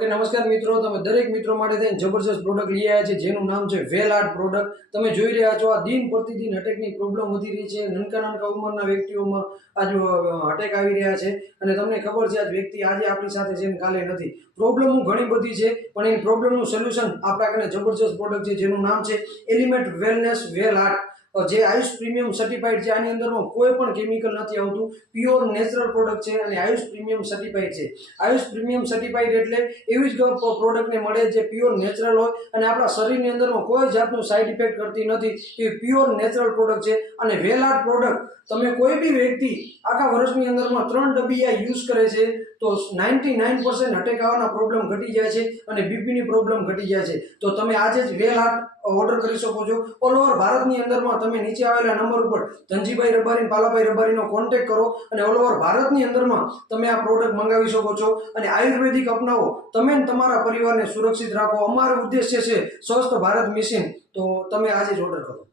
Okay નમસ્કાર મિત્રો, તમે દરેક મિત્રો માટે થઈને જબરજસ્ત પ્રોડક્ટ લઈ આવ્યા છે જેનું નામ છે વેલ આર્ટ પ્રોડક્ટ। તમે જોઈ રહ્યા છો આ દિન પ્રતિદિન અટેકની પ્રોબ્લેમ વધી રહી છે। નાનકા ઉંમરના વ્યક્તિઓમાં આજ અટેક આવી રહ્યા છે અને તમને ખબર છે આજ વ્યક્તિ આજે આપણી સાથે છે ને કાલે નથી। પ્રોબ્લેમ ઘણી બધી છે પણ એની પ્રોબ્લેમનું સોલ્યુશન આપણા કને જબરજસ્ત પ્રોડક્ટ છે જેનું નામ છે એલિમેન્ટ વેલનેસ વેલ આર્ટ। જે આયુષ પ્રીમિયમ સર્ટિફાઈડ છે। આની અંદરમાં કોઈ પણ કેમિકલ નથી આવતું, પ્યોર નેચરલ પ્રોડક્ટ છે અને આયુષ પ્રીમિયમ સર્ટિફાઈડ છે। આયુષ પ્રીમિયમ સર્ટિફાઈડ એટલે એવી જ પ્રોડક્ટને મળે જે પ્યોર નેચરલ હોય અને આપણા શરીરની અંદરમાં કોઈ જાતનું સાઇડ ઇફેક્ટ કરતી નથી। એ પ્યોર નેચરલ પ્રોડક્ટ છે અને વેલ આર્ટ પ્રોડક્ટ તમે કોઈ બી વ્યક્તિ આખા વર્ષની અંદરમાં 3 ડબ્બી આ યુઝ કરે છે તો 99% અટેક આવવાના પ્રોબ્લેમ ઘટી જાય છે અને બીપીની પ્રોબ્લેમ ઘટી જાય છે। તો તમે આજે જ વેલ આર્ટ ઓર્ડર કરી શકો છો। ઓલ ઓવર ભારતની અંદરમાં તમે નીચે આવેલા નંબર ઉપર ધનજીભાઈ રબારી પાલાભાઈ રબારીનો કોન્ટેક્ટ કરો અને ઓલ ઓવર ભારતની અંદરમાં તમે આ પ્રોડક્ટ મંગાવી શકો છો અને આયુર્વેદિક અપનાવો। તમે તમારા પરિવારને સુરક્ષિત રાખો। અમારો ઉદ્દેશ્ય છે સ્વસ્થ ભારત મિશન। તો તમે આજે જ ઓર્ડર કરો।